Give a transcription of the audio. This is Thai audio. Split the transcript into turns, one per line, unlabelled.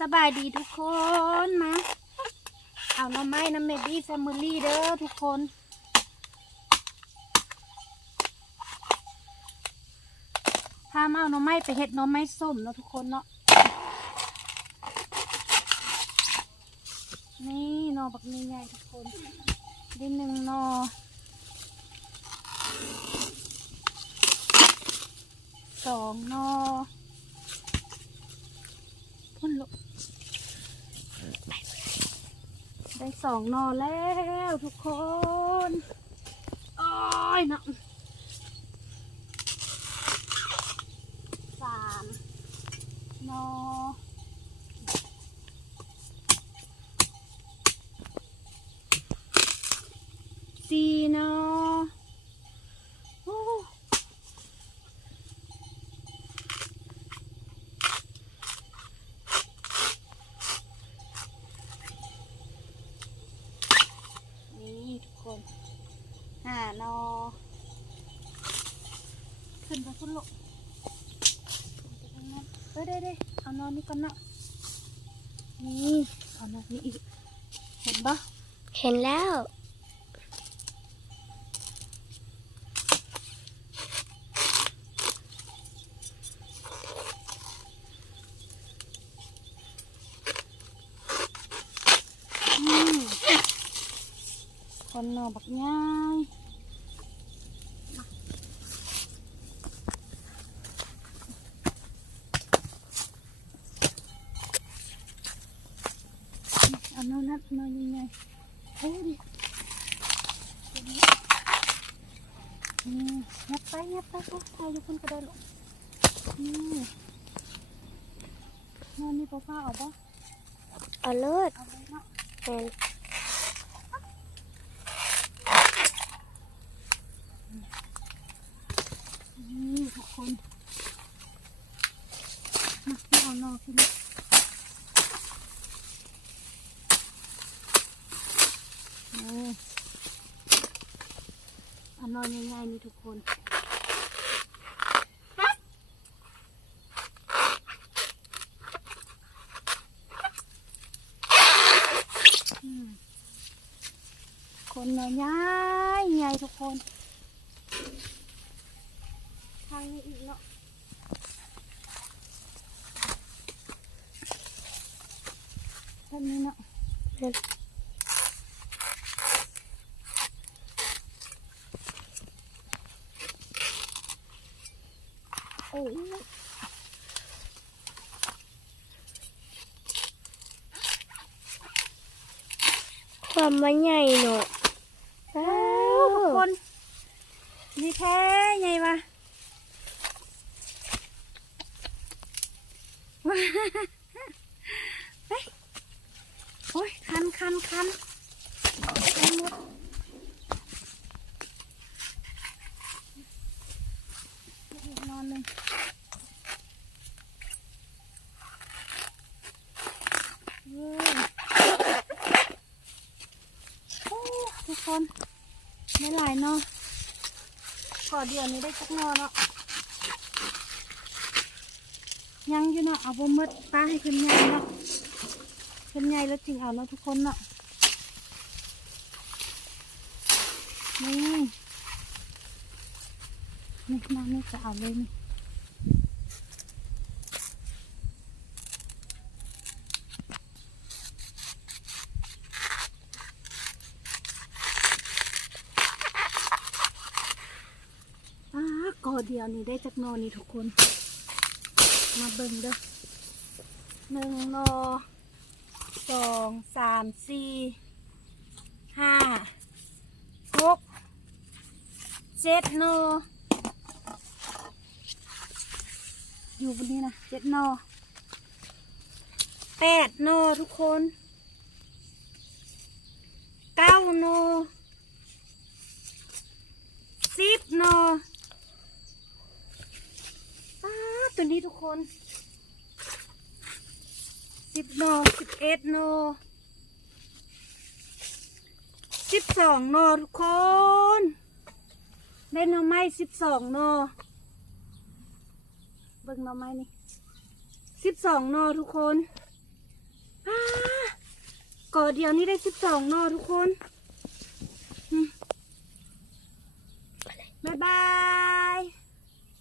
สบายดีทุกคนมาเอาหน้ำไม้น้ำเมดี้แฟมิลี่เด้อทุกคนพามาเอาหน้ำไม้ไปเห็ดหน้ำไม้ส้มเนาะทุกคนเนาะนี่หนอบักนี่ใหญ่ทุกคนดินหนึ่งหนอสองหนอพุ่นลุกได้ สองนอแล้วทุกคนโอ้ยนะสามนอสี่นอโอ้นี่ทุกคนห้า นอ ขึ้นไปขึ้นลงเอ้ยได้ได้เอานอนนี่ก่อนเนาะนี่เอานอนนี่อีก เห็นปะ
เห็นแล้ว
อืมคนนอบักง่าย เอนอนนัดนอนยังไงโอ้ดิงับไปงับไปก็เอาอยู่คนกระโดดลงนี่นอนนี่ป้าป้าเอาปะ
เอาเลิศ
เอาไว้เนาะ
เห็น
นี่ทุกคนมาไม่เอานอกพี่นะนี่เอนง่ายๆนี่ทุกคนคนนอนง่ายง่ายทุกคน ทางนี้อีกเนาะแบบนี้เนาะ
เห็น
โอ้ย
ความว่าใหญ่หนดว้า
ทุกคนนี่แท้ไงวะเฮ้ยโอ้ยคันคันคันไปหมดอีกนอนหนึ่งเว้ยโอ้ทุก คนไม่หลายเนาะขอเดียวนี้ได้สักนอเนาะยังอยู่เนาะเอาบ่หมดป้าให้ขึ้นใหญ่เนาะขึ้นใหญ่แล้วจริงเอาเนาะทุกคนเนาะนี่นี่น้ำนี่จะเอาเลยนี่ป้าก อเดียวนี้ได้จักนอนี่ทุกคน มาเบิ่งเด้อหนึ่งนอสองสามสี่ห้าหกเจ็ดนออยู่บนนี้นะเจ็ดนอแปดนอทุกคนเก้านอสิบนอป้า ตัวนี้ทุกคนสิบโนสิบเอ็ดโนสิบสองโนทุกคน ได้หน่อไม้สิบสองโนเบิ่งหน่อไม้นี่สิบสองโนทุกคนก่อเดียวนี่ได้สิบสองนอทุกคน